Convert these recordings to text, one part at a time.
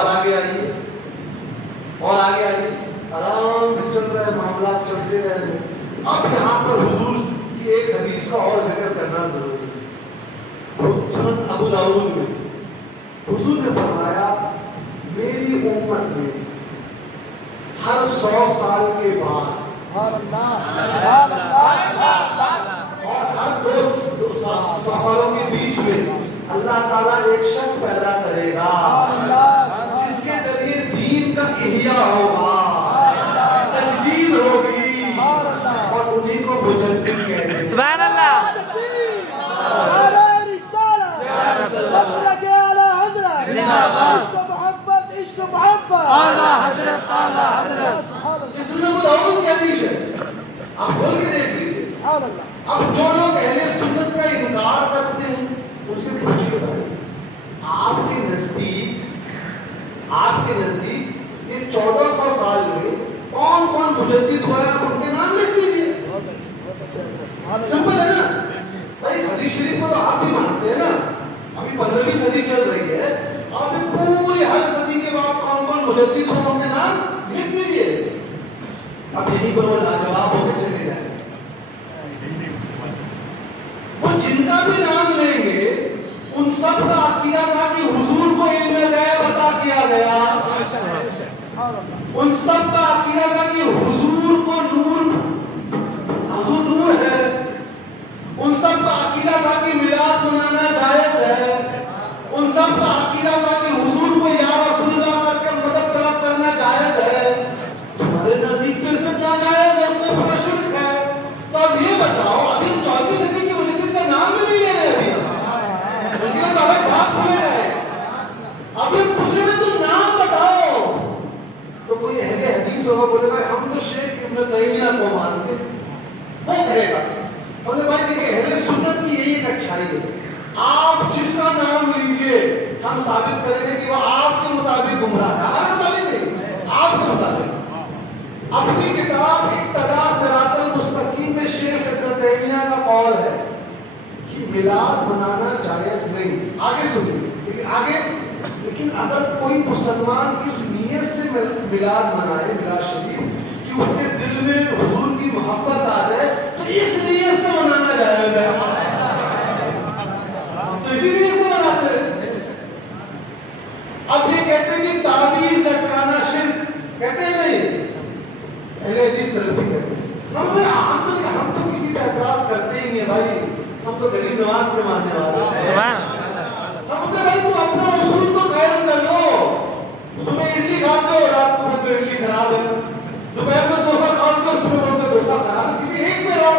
اور آگے آئیے اور آگے آئیے، آرام سے چل رہے معاملات چلتے رہ رہے ہیں۔ اب یہاں پر حضور کی ایک حدیث کا اور ذکر کرنا ضروری ہے۔ سنن ابو داؤد میں حضور نے فرمایا میری امت میں ہر 100 سال کے بعد اور ہر 200 سالوں کے بیچ میں اللہ تعالیٰ ایک شخص پیدا کرے گا جس کے ذریعے دین کا احیاء ہوگا، تجدید ہوگی، اور انہیں کو مجدد کہتے ہیں۔ سبحان اللہ۔ اس میں وہ داؤد کی حدیث ہے، آپ کھول کے دیکھ لیجیے۔ اب جو لوگ اہل سنت کا انکار کرتے ہیں ان سے پوچھیے بھائی آپ کے نزدیک یہ 1400 سال میں کون کون مجدد ہوا ہے، آپ ان کے نام لکھ دیجیے۔ سمپل ہے نا بھائی، اس حدیث شریف کو تو آپ بھی مانتے ہیں نا، ابھی 15ویں صدی چل رہی ہے، آپ نے پوری ہر صدی کے بعد کون کون مجدد ہوا ان کے نام لکھ دیجیے۔ اب یہیں پر وہ لاجواب ہو کے چلے جائیں، وہ جن کا بھی نام لیں گے ان سب کا عقیدہ تھا کہ حضور کو علم غیب عطا کیا گیا، ان سب کا عقیدہ تھا کہ حضور کو حضور نور ہے، ان سب کا عقیدہ تھا کہ میلاد منانا جائز ہے، ان سب کا عقیدہ تھا کہ حضور کو یا رسول اللہ کر کے مدد طلب کرنا جائز ہے۔ تمہارے نزدیک تو صرف ناجائز ہے، کوئی بڑا شرک ہے۔ تو اب یہ بتاؤ، ابھی 14ویں صدی کے مجدد کا نام بھی نہیں لے رہے، ابھی ان کا الگ بات کھلے گئے، ابھی ہم پوچھ رہے تم نام بتاؤ۔ تو کوئی اہل حدیث ہوگا بولے گا ہم تو شیخ ابن تیمیہ کو مانتے، وہ کہے گا ہم نے بھائی دیکھیں اہل سنت کی یہی ایک اچھائی ہے، آپ جس کا نام لیجئے ہم ثابت کریں گے کہ وہ آپ کے مطابق گمراہ ہے، ہمارے مطابق نہیں، آپ کے مطابق۔ اپنی کتاب اقتداء صراط المستقیم میں شیخ ابن تیمیہ کا قول ہے کہ میلاد منانا جائز نہیں۔ آگے سنیے، لیکن اگر کوئی مسلمان اس نیت سے میلاد منائے، میلاد شریف، کہ اس کے دل میں حضور کی محبت آ جائے، تو اس نیت سے منانا جائز ہے، تو اسی نیت سے مناتے ہیں۔ اب یہ کہتے ہیں کہ تعویذ لٹکانا شرک، کہتے ہیں نہیں، اہل حدیث سلفی کہتے ہیں۔ ہم تو کسی پہ اعتراض کرتے ہی نہیں ہے بھائی، ہم تو غریب نواز کے ماننے والے ہیں۔ ہم تو بھائی تم اپنا اصول تو قائم کر لو، صبح اڈلی کھاتے ہو، رات کو تو اڈلی خراب ہے، دوپہر میں ڈوسا کھاتے ہو، صبح بولتے ڈوسا خراب ہے، کسی ایک میں رہو۔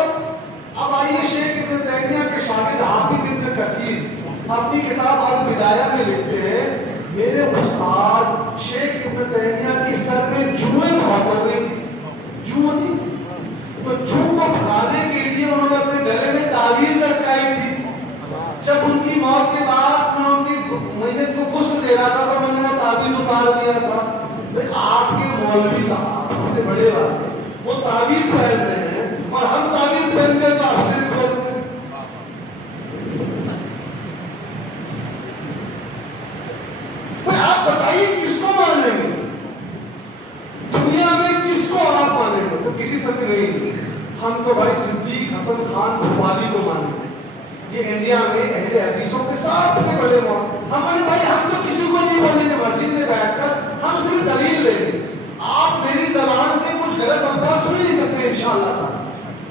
اب آئیے شیخ ابن تیمیہ کے شاگرد حافظ ابن کثیر اپنی کتاب البدایہ میں لکھتے ہیں میرے استاد شیخ ابن تیمیہ کی سر میں جوئیں بہت ہو گئی تھی، جو تو جو کو بھگانے کے لیے انہوں نے اپنے گلے میں تعویذ لٹکائی تھی۔ جب ان کی موت کے بعد میں ان کی میت کو غسل دے رہا تھا تو میں نے وہ تعویذ اتار دیا تھا۔ آپ کے مولوی صاحب سب سے بڑے بات ہے وہ تعویذ پہن رہے ہیں اور ہم تعویذ پہنتے ہیں تو آپ سے بھی بولتے ہیں۔ آپ بتائیے کس کو مانیں گے دنیا میں، کس کو آپ مانیں گے؟ تو کسی سے نہیں، ہم تو بھائی صدیق حسن خان بھوپالی کو مانیں گے، یہ انڈیا میں اہل حدیثوں کے سب سے بڑے ہم بولے بھائی ہم تو کسی کو نہیں بولیں گے مسجد میں بیٹھ کر، ہم صرف دلیل لیں گے، آپ میری زبان سے کچھ غلط الفاظ سن ہی نہیں سکتے انشاءاللہ تعالی۔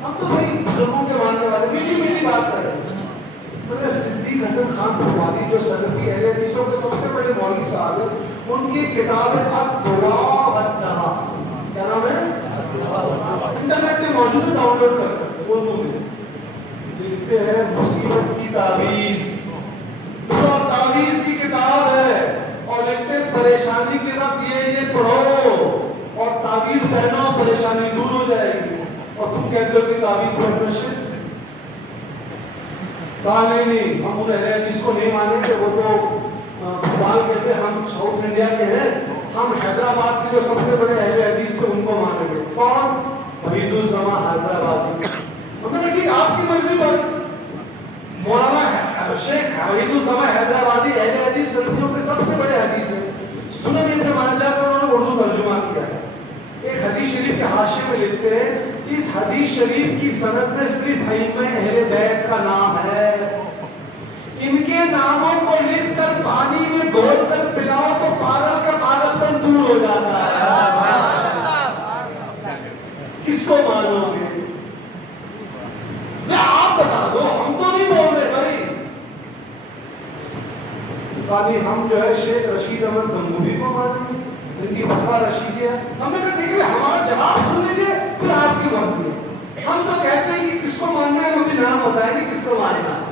ہم تو بھائی بزرگوں کے ماننے والے، میٹھی میٹھی بات کر رہے ہیں۔ صدیق حسن خان بھوپالی جو سلفی اہل حدیثوں کے سب سے بڑے مولوی صاحب ہیں، ان کی کتاب ہے الدواء والدواء، کیا نام ہے؟ انٹرنیٹ میں موجود ہے، ڈاؤن لوڈ کر سکتے ہیں، اردو میں لکھتے ہیں مصیبت کی تعویذ، پورا تعویذ کی کتاب ہے، اور لکھتے ہیں پریشانی کے وقت یہ پڑھو اور تعویذ پہنو، پریشانی دور ہو جائے گی، اور تم کہتے ہو کہ تعویذ پہننا شرک۔ کہا نہیں، ہم ان اہل حدیث کو نہیں مانیں گے، وہ تو بھوپال کہتے ہیں ہم ساؤتھ انڈیا کے ہیں، ہم حیدرآباد کے جو سب سے بڑے اہل حدیث تھے ان کو مانیں گے۔ کون؟ وحید الزماں حیدرآبادی۔ ہم نے کہا ٹھیک آپ کی مرضی پر، مولانا شیخ وحید الزماں حیدرآبادی اہل حدیث سلفیوں کے سب سے بڑے حدیث ہیں، سنن ابن ماجہ کا انہوں نے اردو ترجمہ کیا ہے. ایک حدیث شریف کے حاشیے میں لکھتے ہیں اس حدیث شریف کی سند میں صرف ائمہ اہل بیت کا نام ہے. ان کے ناموں کو لکھ کر پانی میں گھول کر پلاؤ تو پاگل کا پاگل پن دور ہو جاتا ہے. کس کو مانو گے؟ آپ بتا دو, ہم تو نہیں بول رہے بھائی. ہم جو ہے شیخ رشید احمد گنگوہی کو مانیں گے, ان کی فتویٰ رشید ہے. ہم نے کہا دیکھیے ہمارا جواب سن لیجیے پھر آپ کی مرضی ہے. ہم تو کہتے ہیں کہ کس کو ماننا ہے, ہم ابھی نام بتائیں گے کس کو ماننا ہے.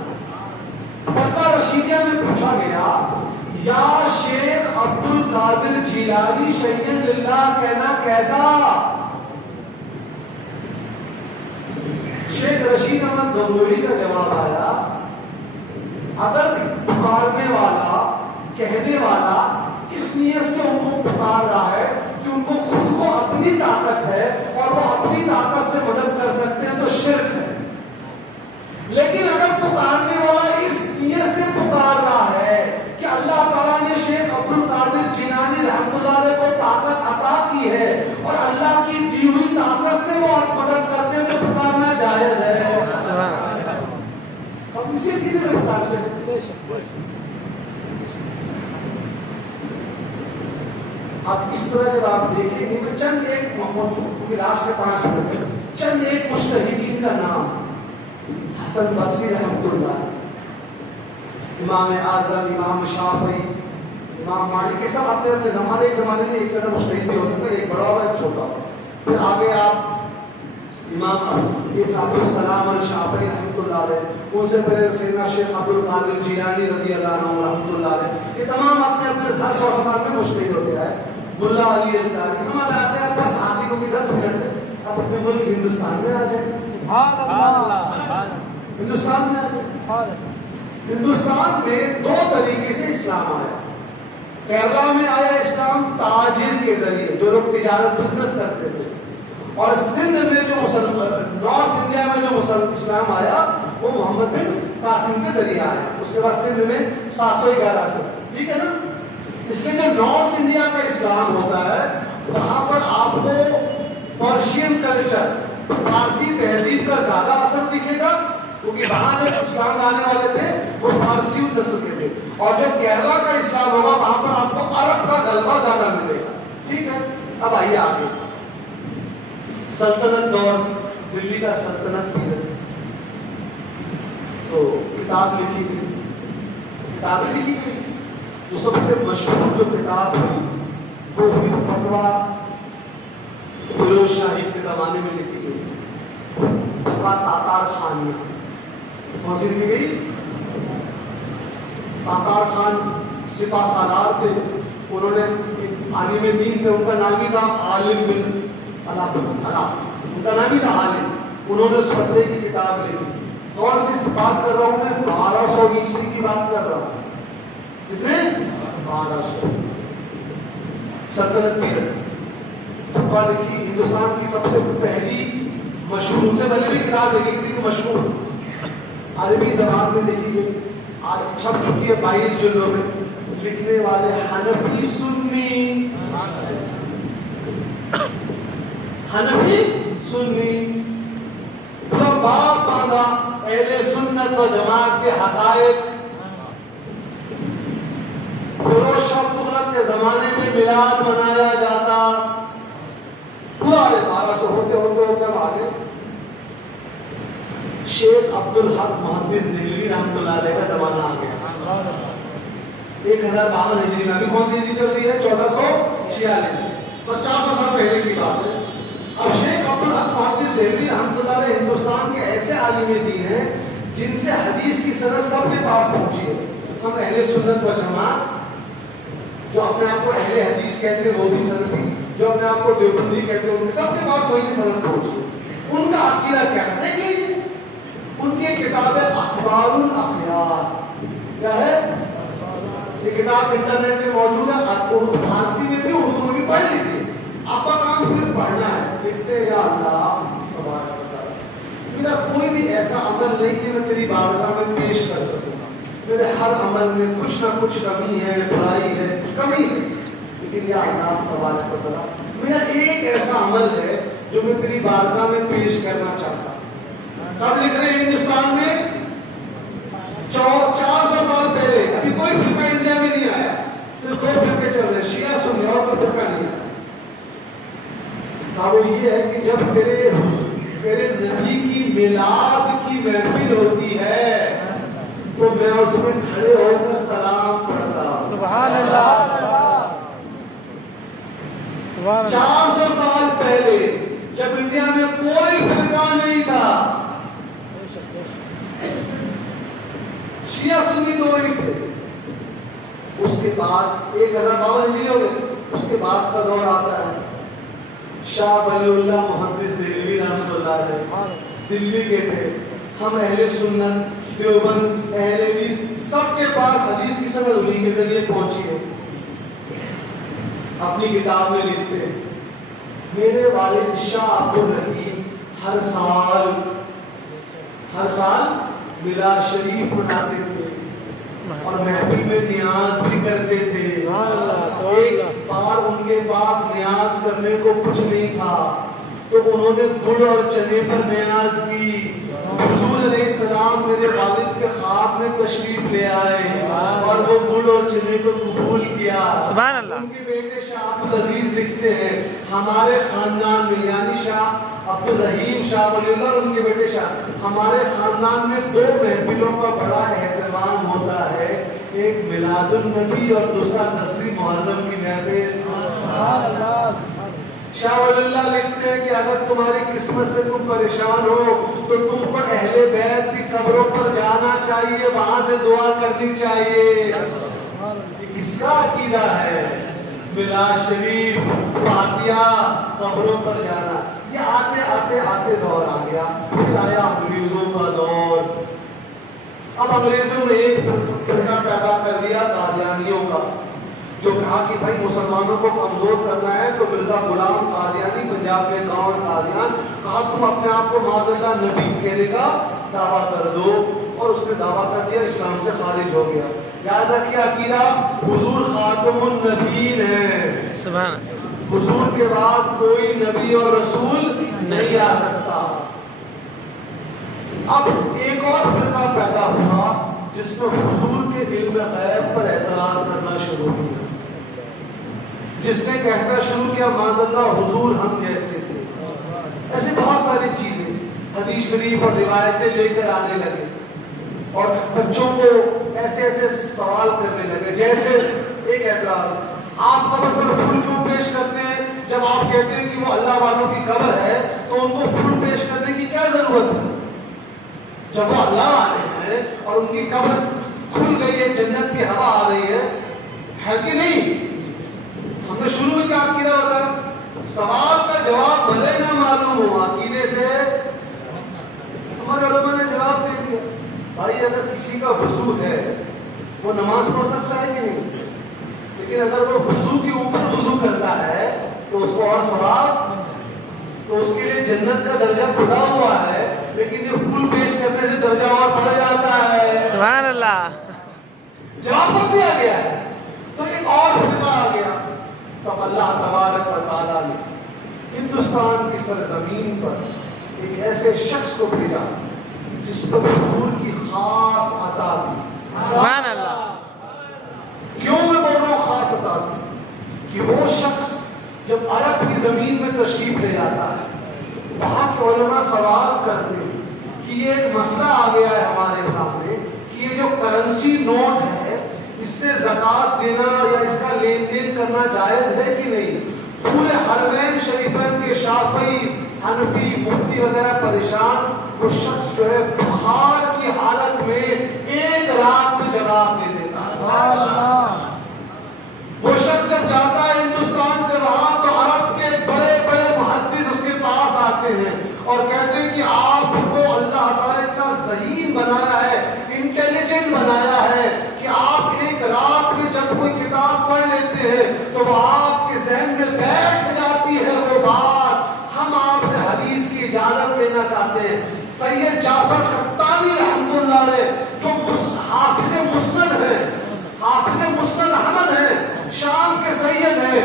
فتویٰ رشیدیہ میں پوچھا گیا یا شیخ عبد القادر جیلانی شیخ للہ کہنا کیسا؟ شیخ رشید احمد گنگوہی کا جواب آیا اگر پکارنے والا کہنے والا اس نیت سے ان کو پکار رہا ہے کہ ان کو خود کو اپنی طاقت ہے اور وہ اپنی طاقت سے مدد کر سکتے ہیں تو شرک ہے. لیکن اگر پکارنے والا اس نیت سے پکار رہا ہے کہ اللہ تعالیٰ نے شیخ عبد القادر جیلانی رحمۃ اللہ علیہ کو طاقت عطا کی ہے اور اللہ کی دی ہوئی طاقت سے وہ مدد کرتے ہیں تو پکارنا جائز ہے. ہم اسی عقیدے سے پکارتے ہیں. اب اس طرح جب آپ دیکھیں گے میں چند ایک لاسٹ کے 5 منٹ میں چند ایک مجتہدین کا نام حسن بصری رحمۃ اللہ, امام اعظم, امام شافعی, امام مالک, یہ سب اپنے اپنے زمانے ایک زمانے میں ایک سے مجتہد بھی ہو سکتا ہے, ایک بڑا ہوا ایک چھوٹا ہوا. پھر آگے آپ امام ابن عبد السلام الشافعی رحمۃ اللہ علیہ, ان سے پہلے سیدنا شیخ عبد القادر جیلانی رضی اللہ عنہ رحمۃ اللہ علیہ, یہ تمام اپنے اپنے ہر 100 سال میں مجتہد ہوتے آئے. ملا علی القاری, ہم آتے ہیں بس آخری کو کہ 10 منٹ ہے, اب اپنے ملک ہندوستان میں آ جائیں. سبحان اللہ. ہندوستان میں آ جائیں. ہندوستان میں 2 طریقے سے اسلام آیا. کیرلا میں آیا اسلام تاجر کے ذریعے, جو لوگ تجارت بزنس کرتے تھے, اور سندھ میں جو نارتھ انڈیا میں جو اسلام آیا وہ محمد بن قاسم کے ذریعے آیا. اس کے بعد سندھ میں 711 سے, ٹھیک ہے نا. اس میں جو نارتھ انڈیا کا اسلام ہوتا ہے وہاں پر آپ کو پرشین کلچر, فارسی تہذیب کا زیادہ اثر دکھے گا کیونکہ وہاں جو اسلام لانے والے تھے وہ فارسی نسل کے تھے. اور جو کیرلا کا اسلام ہوگا وہاں پر آپ کو عرب کا غلبہ زیادہ ملے گا. ٹھیک ہے, اب آئیے آگے. سلطنت دور, دلی کا سلطنت پیریڈ, تو کتاب لکھی گئی, کتابیں لکھی گئی. جو سب سے مشہور جو کتاب ہے وہ ہوئی فتویٰ فیروز شاہی کے زمانے میں لکھی گئی, فتویٰ تاتار خانیہ. کون سی لکھی گئی؟ تاتار خان سپاہ سالار تھے, انہوں نے ایک عالم دین تھے, ان کا نام ہی تھا عالم بن علا, ان کا نام ہی تھا عالم. انہوں نے اس فتوے کی کتاب لکھی. کون سی بات کر رہا ہوں میں؟ 1200 عیسوی کی بات کر رہا ہوں. کتنے؟ 1200. سلطنت پیریڈ فتویٰ لکھی. ہندوستان کی سب سے پہلی مشہور, ان سے پہلے بھی کتاب لکھی گئی تھی مشہور, عربی زبان میں لکھی گئی, آج چھپ چکی ہے 22 جلدوں میں. لکھنے والے حنفی سنی, حنفی سنی, پورا باب باندھا اہل سنت و جماعت کے حقائق. فیروز شاہ تغلق کے زمانے میں میلاد منایا جاتا, پورا 1200 ہوتے ہوتے ہوتے ہم آگے. شیخ عبد الحق محدث دہلوی رحمۃ اللہ علیہ کا زمانہ آ گیا. 1052 ہجری میں, ابھی کون سی ہجری چل رہی ہے؟ 1446, بس 400 سال پہلے کی بات ہے. اب شیخ عبد الحق محدث دہلوی رحمۃ اللہ علیہ ہندوستان کے ایسے عالم دین ہیں جن سے حدیث کی سند سب کے پاس پہنچی ہے. ہم اہل سنت و جماعت جو اپنے آپ کو اہل حدیث کہتے ہیں وہ بھی سلفی, جو اپنے آپ کو دیوبندی کہتے ہیں ان کے سب کے پاس وہی سے سند پہنچی ہے. ان کا عقیدہ کیا ہے دیکھ لیجیے. ان کی کتاب ہے اخبار الاخیار. کیا ہے یہ کتاب؟ انٹرنیٹ میں موجود ہے, فارسی میں بھی اردو میں بھی پڑھ لیجیے. آپ کا کام صرف پڑھنا ہے. لکھتے یا اللہ تبارک و تعالی, میرا کوئی بھی ایسا عمل نہیں ہے میں تیری بارگاہ میں پیش کر سکوں. میرے ہر عمل میں کچھ نہ کچھ کمی ہے, برائی ہے, کچھ کمی ہے, یا اللہ تبارک و تعالیٰ میرا ایک ایسا عمل ہے جو میں تیری بارگاہ میں پیش کرنا چاہتا ہوں. کب لکھ رہے ہیں ہندوستان میں 400 سال پہلے. ابھی کوئی فرقہ انڈیا میں نہیں آیا, صرف 2 فرقے چل رہے, شیعہ سنی, اور کوئی فرقہ نہیں آیا. وہ یہ ہے کہ جب تیرے نبی کی میلاد کی محفل ہوتی ہے تو میں اس میں کھڑے ہو کر سلام پڑھتا. سبحان اللہ. 400 سال پہلے جب انڈیا میں کوئی فرقہ نہیں تھا, شیعہ سنی 2 ہی تھے. اس کے بعد 1052 ہجری ہو گئے. اس کے بعد کا دور آتا ہے شاہ ولی اللہ محدث دہلوی رحمۃ اللہ علیہ, دلی کے تھے. ہم اہل سنت, دیوبند, اہل حدیث سب کے پاس حدیث کی سند انہی کے ذریعے پہنچی ہے. اپنی کتاب میں لکھتے ہیں میرے والد شاہ عبد الرحیم ہر سال میلاد شریف مناتے تھے اور محفل میں نیاز بھی کرتے تھے. ایک بار ان کے پاس نیاز کرنے کو کچھ نہیں تھا تو انہوں نے گڑ اور چنے پر نیاز کی. حضور علیہ السلام میرے والد کے خواب میں تشریف لے آئے اور وہ گڑ اور چنے کو قبول کیا. سبحان اللہ. ان کے بیٹے شاہ عبد العزیز لکھتے ہیں ہمارے خاندان میں, یعنی شاہ عبد الرحیم شاہ ولی اللہ اور ان کے بیٹے شاہ, ہمارے خاندان میں 2 محفلوں کا بڑا اہتمام ہوتا ہے, ایک میلاد النبی اور دوسرا 10ویں محرم کی محفل. شاہ ولی اللہ لکھتے ہیں کہ اگر تمہاری قسمت سے تم پریشان ہو تو تم کو اہل بیت کی قبروں پر جانا چاہیے, وہاں سے دعا کرنی چاہیے. یہ کس کا عقیدہ ہے؟ میلاد شریف, فاتحہ, قبروں پر جانا. یہ آتے دور آ گیا. پھر آیا انگریزوں کا دور. اب انگریزوں نے ایک فرقہ پیدا کر دیا قادیانیوں کا, جو کہا کہ بھائی مسلمانوں کو کمزور کرنا ہے تو مرزا غلام قادیانی پنجاب میں گاؤں ہے قادیان, کہا تم اپنے آپ کو معاذ اللہ نبی کہنے کا دعویٰ کر دو, اور اس نے دعویٰ کر دیا, اسلام سے خارج ہو گیا. یاد رکھیے عقیدہ حضور خاتم النبیین ہے. سبحان. حضور کے بعد کوئی نبی اور رسول نہیں آ سکتا. اب ایک اور فرقہ پیدا ہوا جس میں حضور کے علم غیب پر اعتراض کرنا شروع کیا, جس نے کہنا شروع کیا معاذ اللہ حضور ہم جیسے تھے. ایسے بہت ساری چیزیں حدیث شریف اور روایتیں لے کر آنے لگے اور بچوں کو ایسے سوال کرنے لگے. جیسے ایک اعتراض, آپ قبر پر پھول کیوں پیش کرتے ہیں؟ جب آپ کہتے ہیں کہ وہ اللہ والوں کی قبر ہے تو ان کو پھول پیش کرنے کی کیا ضرورت ہے؟ جب وہ اللہ والے ہیں اور ان کی قبر کھل گئی ہے, جنت کی ہوا آ رہی ہے کہ نہیں؟ ہم نے شروع میں کیا عقیدہ بتایا, سوال کا جواب بھلے نہ معلوم ہو, عقیدے سے ہمارے علماء نے جواب دے دیا. بھائی اگر کسی کا وضو ہے وہ نماز پڑھ سکتا ہے کہ نہیں؟ لیکن اگر وہ وضو کے اوپر وضو کرتا ہے تو اس کو اور ثواب, تو اس کے لیے جنت کا درجہ کھلا ہوا ہے, لیکن یہ پھول پیش کرنے سے درجہ اور بڑھ جاتا ہے. سبحان اللہ. جواب سب دیا گیا ہے. تو ایک اور فرقہ آ گیا. تب اللہ تبارک و تعالیٰ نے ہندوستان کی سرزمین پر ایک ایسے شخص کو بھیجا جس پر حضور کی خاص عطا تھی. سبحان اللہ. کیوں میں بول رہا ہوں خاص عطا تھی؟ کہ وہ شخص جب عرب کی زمین میں تشریف لے جاتا ہے, وہاں کے علماء سوال کرتے ہیں کہ یہ ایک مسئلہ آ گیا ہے ہمارے سامنے کہ یہ جو کرنسی نوٹ ہے اس سے زکوٰۃ دینا یا اس کا لین دین کرنا جائز ہے کہ نہیں؟ پورے حرمین شریفین کے شافعی, حنفی, مفتی وغیرہ پریشان. وہ شخص جو ہے بخار کی حالت میں ایک رات میں جواب دے دیتا ہے. وہ شخص جب جاتا ہے ہندوستان سے وہاں تو عرب کے بڑے بڑے محدث اس کے پاس آتے ہیں اور کہتے ہیں کہ آپ کو اللہ تعالیٰ اتنا ذہین بنایا ہے, انٹیلیجنٹ بنایا ہے کہ آپ ایک رات میں جب کوئی کتاب پڑھ لیتے ہیں تو وہ آپ کے ذہن میں بیٹھ جاتی ہے وہ بات. ہم آپ سے حدیث کی اجازت لینا چاہتے ہیں. سید جعفر قطانی رحمۃ اللہ علیہ جو حافظ مسند ہیں, حافظ مسند احمد ہیں, شام کے سید ہیں,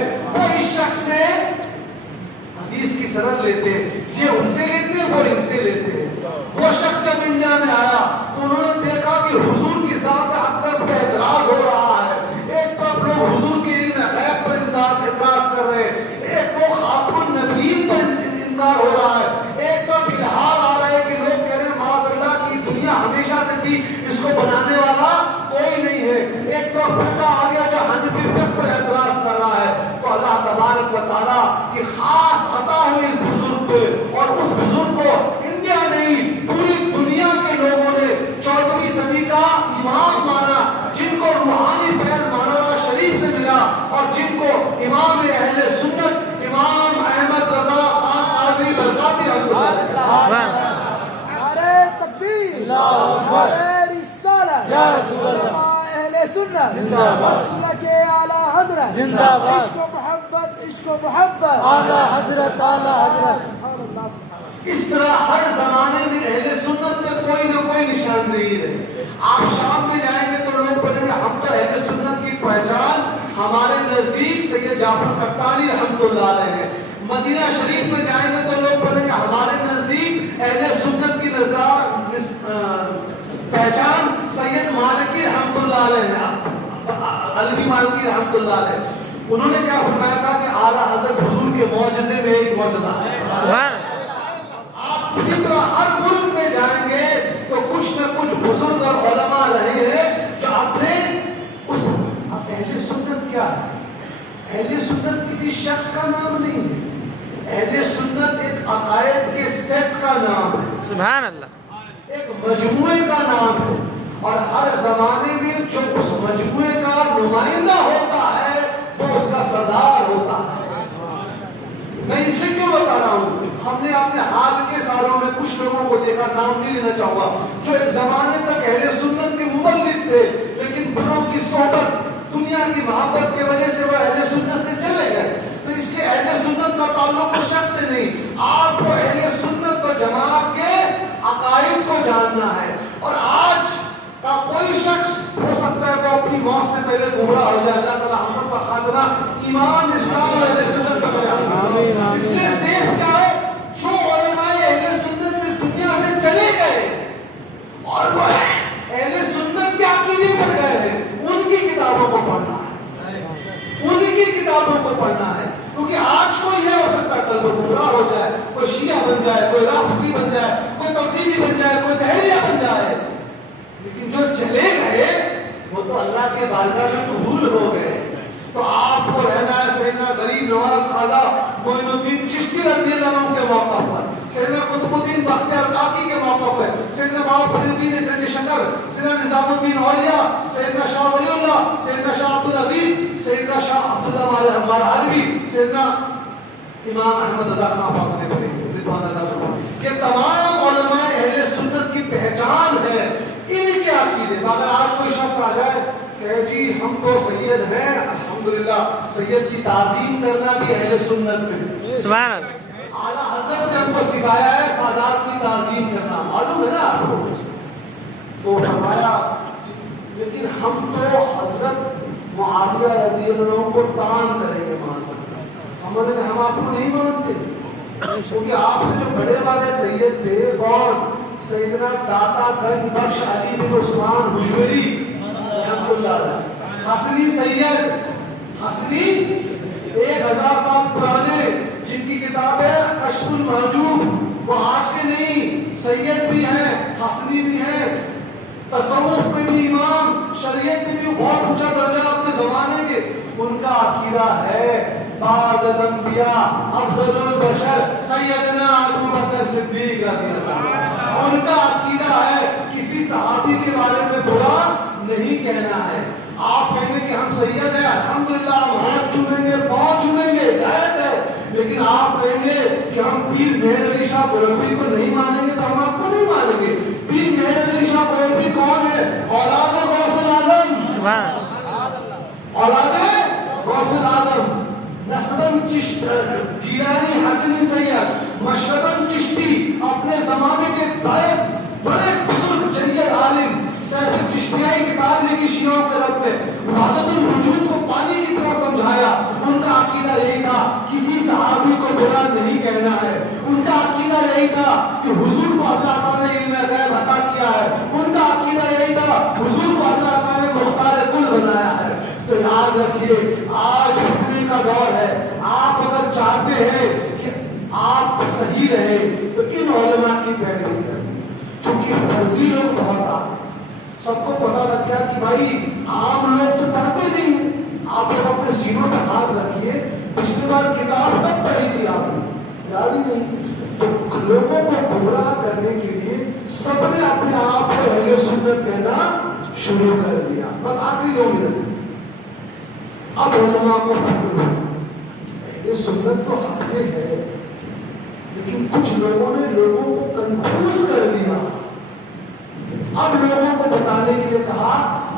سرحد لیتے ہیں، یہ ان سے لیتے ہیں، وہ ان سے لیتے ہیں۔ وہ شخص جب انڈیا میں آیا تو انہوں نے دیکھا کہ حضور کی ذات اقدس پہ اعتراض ہو رہا ہے۔ ایک طرف لوگ حضور کے علم غیب پر اعتراض کر رہے ہیں، ایک تو خاتم النبیین پر انکار ہو رہا ہے، ایک تو الہام آ رہا ہے کہ لوگ کہہ رہے ہیں معاذ اللہ کی دنیا ہمیشہ سے تھی، اس کو بنانے والا کوئی نہیں ہے۔ ایک طرف فرقہ آ گیا جو حنفی فقہ پر اعتراض کر رہا ہے۔ تو اللہ تبارک و تعالیٰ کی خاص عطا ہوئی اس بزرگ پہ، اور اس بزرگ کو انڈیا نہیں پوری دنیا کے لوگوں نے 14ویں صدی کا امام مانا، جن کو روحانی فیض مولانا شریف سے ملا، اور جن کو امام اہل سنت امام احمد رضا خان قادری برکاتی رحمۃ اللہ علیہ۔ نعرہ تکبیر، نعرہ رسالت، اہل سنت، مسلک اعلی حضرت، عشق و محبت، عشق و محبت، اعلی حضرت، اعلی حضرت۔ سبحان اللہ، سبحان اللہ۔ اس طرح ہر زمانے میں اہل سنت میں کوئی نہ کوئی نشاندہی رہے۔ آپ شام میں جائیں گے تو لوگ پڑھیں گے ہم تو اہل سنت کی پہچان ہمارے نزدیک سید جعفر قحطانی رحمۃ اللہ علیہ ہے۔ مدینہ شریف میں جائیں گے تو لوگ پڑھیں گے ہمارے نزدیک اہل سنت کی پہچان سید مالکی رحمۃ اللہ علیہ ہے، علوی مالکی رحمۃ اللہ علیہ۔ انہوں نے کیا فرمایا تھا کہ اعلیٰ حضرت حضور کے معجزے میں ایک معجزہ ہے۔ آپ اسی طرح ہر ملک میں جائیں گے تو کچھ نہ کچھ بزرگ اور علماء رہے ہیں جو اپنے اس اب اہل سنت کیا ہے؟ اہل سنت کسی شخص کا نام نہیں ہے، اہل سنت ایک عقائد کے سیٹ کا نام ہے، سبحان اللہ، ایک مجموعے کا نام ہے، اور ہر زمانے میں جو اس مجموعے کا نمائندہ ہوتا ہے وہ اس کا سردار ہوتا ہے۔ میں اس لیے کیوں بتا رہا ہوں، ہم نے اپنے حال کے سالوں میں کچھ لوگوں کو دیکھا، نام نہیں لینا چاہوں گا، جو ایک زمانے تک اہل سنت کے مبلغ تھے، لیکن بروں کی صحبت، دنیا کی محبت کی وجہ سے وہ اہل سنت سے چلے گئے۔ تو اس کے اہل سنت کا تعلق اس شخص سے نہیں، آپ کو اہل سنت و جماعت کے عقائد کو جاننا ہے۔ اور آج کا کوئی شخص ہو سکتا ہے کہ اپنی موت سے پہلے گمراہ ہو جائے، اللہ تعالیٰ ہم سب کا خاتمہ ایمان، اسلام اور اہل سنت پر کرے۔ اس لیے سیف کیا ہے، جو علماء اہل سنت اس دنیا سے چلے گئے اور وہ اہل سنت کے عقیدے پر گئے ہیں، ان کی کتابوں کو پڑھنا ہے، ان کی کتابوں کو پڑھنا ہے، کیونکہ آج کوئی یہ ہو سکتا ہے کل وہ گمراہ ہو جائے، کوئی شیعہ بن جائے، کوئی رافضی بن جائے، کوئی تبلیغی بن جائے، کوئی دہریہ بن جائے، لیکن جو چلے گئے وہ تو اللہ کے بارگاہ میں قبول ہو گئے۔ تو آپ کو رہنا ہے سیدنا غریب نواز خواجہ معین الدین چشتی رضی اللہ عنہ کے موقع پر، سیدنا قطب الدین بختیار کاکی کے موقع پر، سیدنا بابا فرید الدین گنج شکر، سیدنا نظام الدین اولیاء، سیدنا شاہ ولی اللہ، سیدنا شاہ عبدالعزیز، سیدنا شاہ عبداللہ مالہروی، سیدنا امام احمد رضا خان فاضل بریلوی رضوان اللہ عنہ، یہ تمام علماء اہل سنت کی پہچان ہے، ان کے عقیدے۔ اگر آج کوئی شخص آ جائے کہ جی ہم تو سید ہیں، الحمدللہ سید کی تعظیم کرنا بھی اہل سنت میں ہے، سبحان اللہ، اعلیٰ حضرت نے ہم کو سکھایا ہے سادات کی تعظیم کرنا، معلوم ہے نا آپ کو؟ تو فرمایا لیکن ہم تو حضرت معاویہ رضی اللہ عنہ کو تان کریں گے معذرت، ہم نے ہم آپ کو نہیں مانتے، کیونکہ آپ سے جو بڑے والے سید تھے کون؟ سیدنا داتا گنج بخش علی بن عثمان حجویری رحمۃ اللہ علیہ، حسنی سید، حسنی 1000 سال پرانے، جن کی کتاب ہے کشف المحجوب، وہ آج کے نہیں، سید بھی ہیں، حسنی بھی ہیں، تصوف میں بھی امام، شریعت میں بھی بہت اونچا درجہ اپنے زمانے کے، ان کا عقیدہ ہے بعد الانبیاء افضل البشر سیدنا ابو بکر صدیق رضی اللہ عنہ، ان کا عقیدہ ہے کسی صحابی کے بارے میں برا نہیں کہنا ہے۔ آپ کہیں گے کہ ہم سید ہیں، الحمدللہ ہم ہاتھ چومیں گے، پاؤں چومیں گے، جائز ہے، لیکن آپ کہیں گے کہ ہم پیر مہر علی شاہ بریلوی کو نہیں مانیں گے تو ہم آپ کو نہیں مانیں گے۔ پیر مہر علی شاہ بریلوی کون ہے؟ اولاد غوث الاعظم، سبحان اللہ، اولاد غوث الاعظم، نسباً گیلانی حسنی سید، مشرباً چشتی، اپنے زمانے کے بڑے بڑے بزرگ جلیل عالم، سیف چشتیائی کتاب لکھی شیعوں کے رب میں، وحدت الوجود کو پانی کی طرح سمجھایا۔ ان کا عقیدہ یہی تھا کسی صحابی کو برا نہیں کہنا ہے، ان کا عقیدہ یہی تھا کہ حضور کو اللہ تعالیٰ نے علم غیب عطا کیا ہے، ان کا عقیدہ یہی تھا حضور کو اللہ تعالیٰ نے مختار کل بنایا ہے۔ تو یاد رکھیے آج فتنے کا دور ہے، آپ اگر چاہتے ہیں کہ آپ صحیح رہے تو ان علماء کی پیروی کریں، چونکہ فرضی لوگ بہت آتے ہیں، سب کو پتا لگ گیا کہ بھائی عام لوگ تو پڑھتے نہیں ہیں۔ آپ لوگ اپنے سینوں پہ ہاتھ رکھیے، پچھلی بار کتاب تک پڑھی تھی آپ نے، یاد ہی نہیں؟ تو لوگوں کو گمراہ کرنے کے لیے سب نے اپنے آپ کو اہل سنت کہنا شروع کر دیا۔ بس آخری 2 منٹ، اب علماء کو فکر ہو اہل سنت تو حق میں ہے، لیکن کچھ لوگوں نے لوگوں کو کنفیوز کر دیا۔ اب لوگوں کو بتانے کے لیے کہا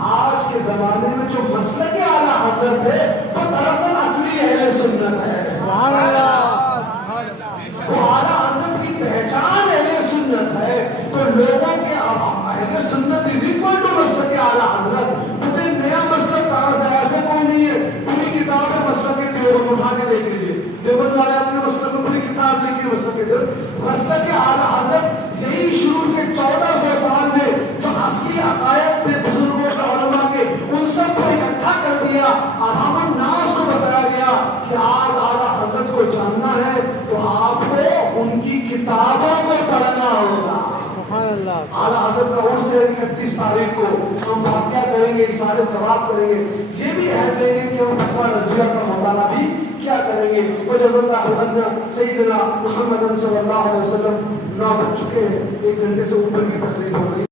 آج کے زمانے میں جو مسلک اعلیٰ حضرت ہے وہ دراصل اصلی اہل سنت ہے۔ سبحان اللہ، وہ اعلیٰ حضرت کی پہچان اہل سنت ہے۔ تو لوگوں کے اہل سنت از اکول ٹو مسلک اعلیٰ حضرت۔ تمہیں نیا مسلک کہاں سے؟ ایسے کوئی نہیں ہے، پوری کتاب ہے مسلک دیوبند، اٹھا کے دیکھ لیجیے، دیوبند والے اپنے مسلک میں پوری کتاب لکھی ہے مسلک دیوبند۔ مسلک اعلیٰ حضرت یہی شروع کے 1400 سال میں جو اصلی عقائد تھے بزرگوں کے علماء کے، ان سب کو اکٹھا کر دیا۔ عوام الناس کو بتایا گیا کہ آج اعلیٰ حضرت کو جاننا ہے تو آپ کو ان کی کتابوں کو پڑھنا ہوگا۔ سبحان اللہ۔ اعلیٰ حضرت کا عرس ہے 31 تاریخ کو، ہم فاتحہ کریں گے، سارے ثواب کریں گے، یہ بھی عہد لیں گے کہ ہم فتویٰ رضویہ کا مطالعہ بھی کیا کریں گے۔ وجزا اللہ عنا سیدنا محمد صلی اللہ علیہ وسلم۔ 9 بج چکے ہیں، 1 گھنٹے سے اوپر کی تقریب ہو گئی۔